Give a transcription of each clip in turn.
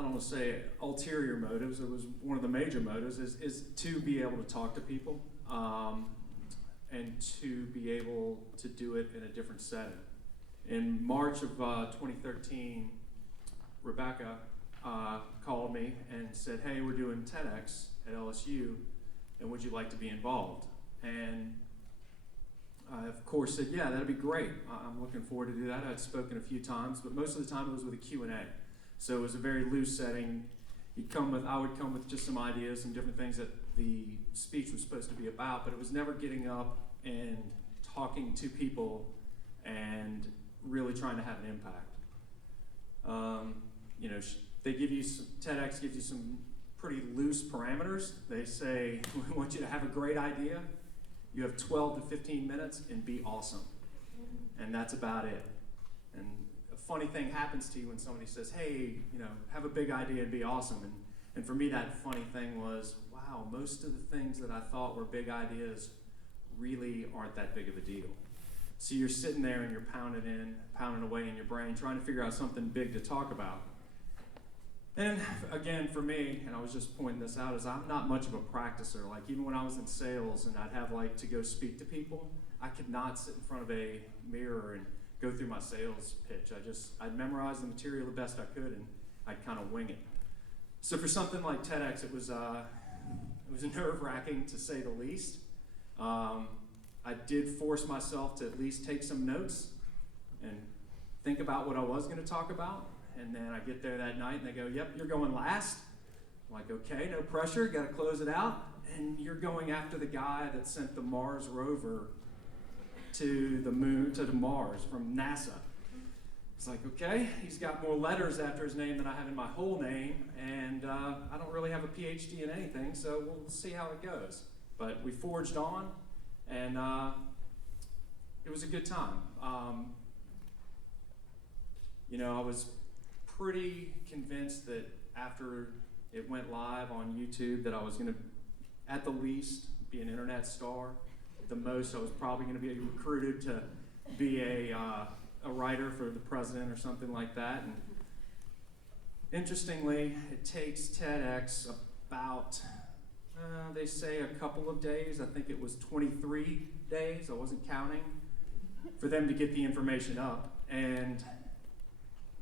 I don't want to say ulterior motives, it was one of the major motives, is to be able to talk to people and to be able to do it in a different setting. In March of 2013, Rebecca called me and said, hey, we're doing TEDx at LSU, and would you like to be involved? And I, of course, said, yeah, that'd be great. I'm looking forward to do that. I'd spoken a few times, but most of the time it was with a Q&A. So it was a very loose setting. I would come with just some ideas and different things that the speech was supposed to be about, but it was never getting up and talking to people and really trying to have an impact. They give you TEDx gives you some pretty loose parameters. They say, we want you to have a great idea. You have 12 to 15 minutes and be awesome. And that's about it. And a funny thing happens to you when somebody says, hey, have a big idea and be awesome. And for me, that funny thing was, wow, most of the things that I thought were big ideas really aren't that big of a deal. So you're sitting there and you're pounding away in your brain, trying to figure out something big to talk about. And again, for me, and I was just pointing this out, is I'm not much of a practicer. Like even when I was in sales and I'd have to go speak to people, I could not sit in front of a mirror and go through my sales pitch. I'd memorize the material the best I could and I'd kind of wing it. So for something like TEDx, it was nerve-wracking to say the least. I did force myself to at least take some notes and think about what I was going to talk about. And then I get there that night and they go, yep, you're going last. I'm like, okay, no pressure, got to close it out. And you're going after the guy that sent the Mars rover to the moon, to Mars from NASA. It's like, okay, he's got more letters after his name than I have in my whole name. And I don't really have a PhD in anything, so we'll see how it goes. But we forged on, and it was a good time. I was pretty convinced that after it went live on YouTube that I was going to, at the least, be an internet star. At the most, I was probably going to be recruited to be a writer for the president or something like that. And interestingly, it takes TEDx about, they say a couple of days. I think it was 23 days, I wasn't counting, for them to get the information up. And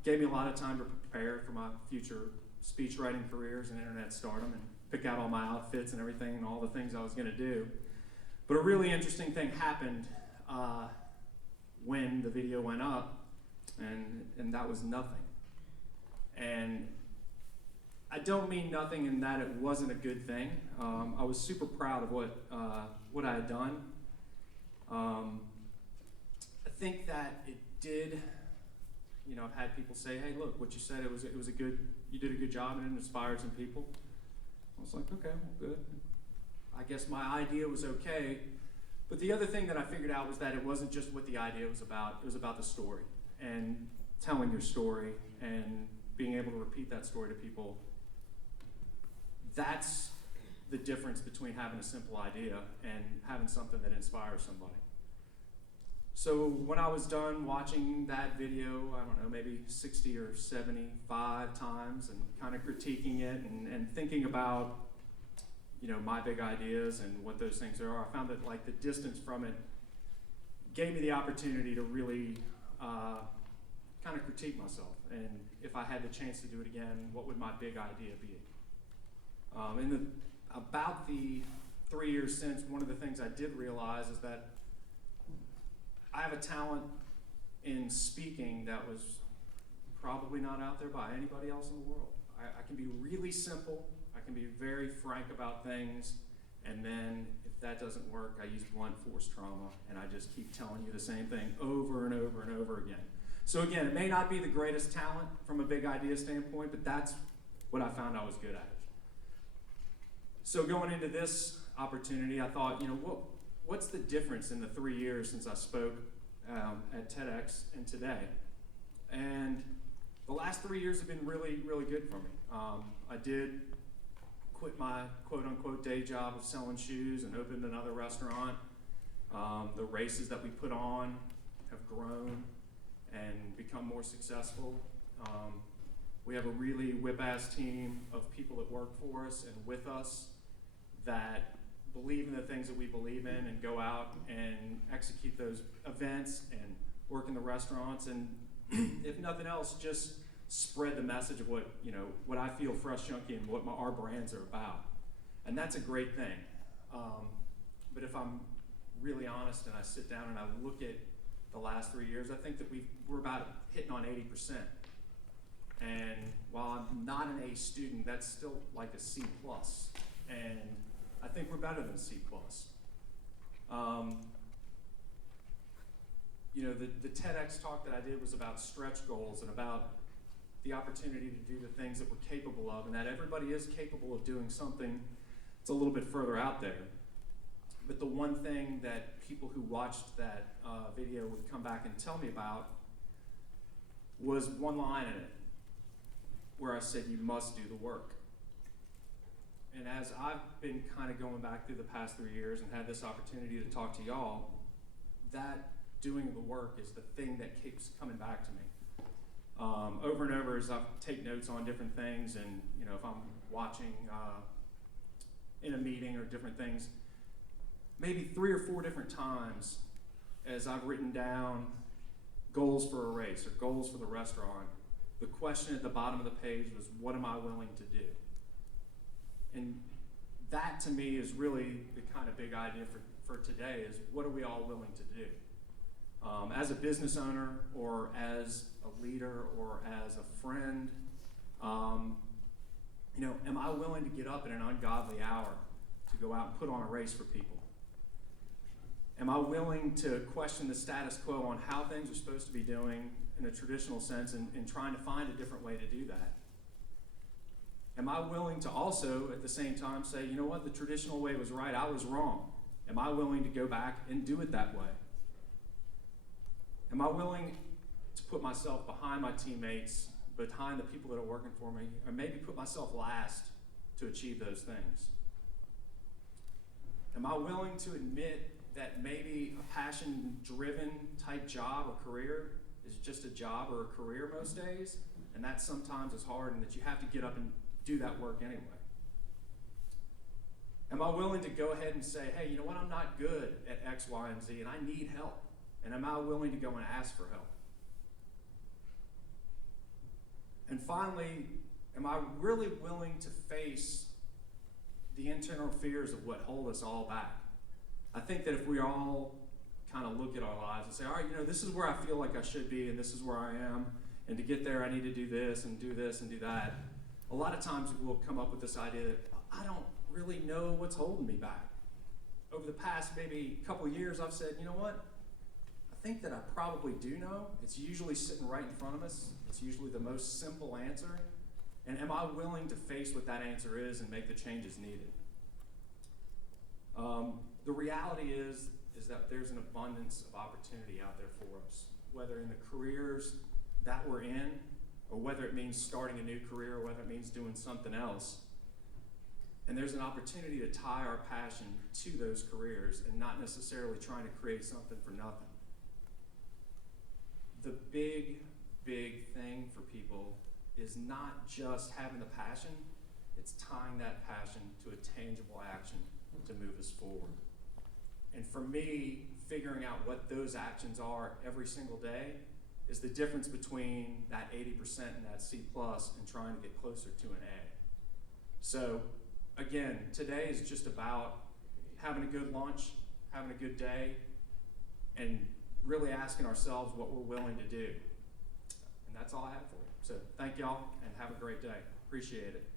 gave me a lot of time to prepare for my future speech writing careers and internet stardom and pick out all my outfits and everything and all the things I was going to do. But a really interesting thing happened when the video went up, and that was nothing. And I don't mean nothing in that it wasn't a good thing. I was super proud of what I had done. I think that it did. I've had people say, hey, look, what you said, you did a good job and it inspired some people. I was like, okay, well, good. I guess my idea was okay. But the other thing that I figured out was that it wasn't just what the idea was about. It was about the story and telling your story and being able to repeat that story to people. That's the difference between having a simple idea and having something that inspires somebody. So when I was done watching that video, I don't know, maybe 60 or 75 times and kind of critiquing it and thinking about, my big ideas and what those things are, I found that the distance from it gave me the opportunity to really kind of critique myself. And if I had the chance to do it again, what would my big idea be? About the 3 years since, one of the things I did realize is that I have a talent in speaking that was probably not out there by anybody else in the world. I can be really simple, I can be very frank about things, and then if that doesn't work, I use blunt force trauma, and I just keep telling you the same thing over and over and over again. So again, it may not be the greatest talent from a big idea standpoint, but that's what I found I was good at. So going into this opportunity, I thought, what's the difference in the 3 years since I spoke at TEDx and today? And the last 3 years have been really, really good for me. I did quit my quote-unquote day job of selling shoes and opened another restaurant. The races that we put on have grown and become more successful. We have a really whip-ass team of people that work for us and with us that believe in the things that we believe in and go out and execute those events and work in the restaurants, and if nothing else, just spread the message of what I feel Fresh Junkie and what our brands are about. And that's a great thing. But if I'm really honest and I sit down and I look at the last 3 years, I think that we're about hitting on 80%. And while I'm not an A student, that's still like a C+. And I think we're better than C+. The TEDx talk that I did was about stretch goals and about the opportunity to do the things that we're capable of, and that everybody is capable of doing something that's a little bit further out there. But the one thing that people who watched that video would come back and tell me about was one line in it where I said, you must do the work. And as I've been kind of going back through the past 3 years and had this opportunity to talk to y'all, that doing the work is the thing that keeps coming back to me. Over and over as I take notes on different things, and if I'm watching in a meeting or different things, maybe 3 or 4 different times as I've written down goals for a race or goals for the restaurant, the question at the bottom of the page was, what am I willing to do? And that to me is really the kind of big idea for today is, what are we all willing to do? As a business owner or as a leader or as a friend, am I willing to get up at an ungodly hour to go out and put on a race for people? Am I willing to question the status quo on how things are supposed to be doing in a traditional sense and trying to find a different way to do that? Am I willing to also, at the same time, say, you know what, the traditional way was right, I was wrong. Am I willing to go back and do it that way? Am I willing to put myself behind my teammates, behind the people that are working for me, or maybe put myself last to achieve those things? Am I willing to admit that maybe a passion-driven type job or career is just a job or a career most days, and that sometimes is hard and that you have to get up and do that work anyway? Am I willing to go ahead and say, hey, you know what, I'm not good at X, Y, and Z, and I need help? And am I willing to go and ask for help? And finally, am I really willing to face the internal fears of what hold us all back? I think that if we all kind of look at our lives and say, all right, this is where I feel like I should be, and this is where I am, and to get there I need to do this and do this and do that, a lot of times we'll come up with this idea that I don't really know what's holding me back. Over the past maybe couple of years, I've said, you know what? I think that I probably do know. It's usually sitting right in front of us. It's usually the most simple answer. And am I willing to face what that answer is and make the changes needed? The reality is that there's an abundance of opportunity out there for us, whether in the careers that we're in, or whether it means starting a new career, or whether it means doing something else. And there's an opportunity to tie our passion to those careers and not necessarily trying to create something for nothing. The big thing for people is not just having the passion, it's tying that passion to a tangible action to move us forward. And for me, figuring out what those actions are every single day is the difference between that 80% and that C+ and trying to get closer to an A. So again, today is just about having a good lunch, having a good day, and really asking ourselves what we're willing to do. And that's all I have for you. So thank y'all and have a great day. Appreciate it.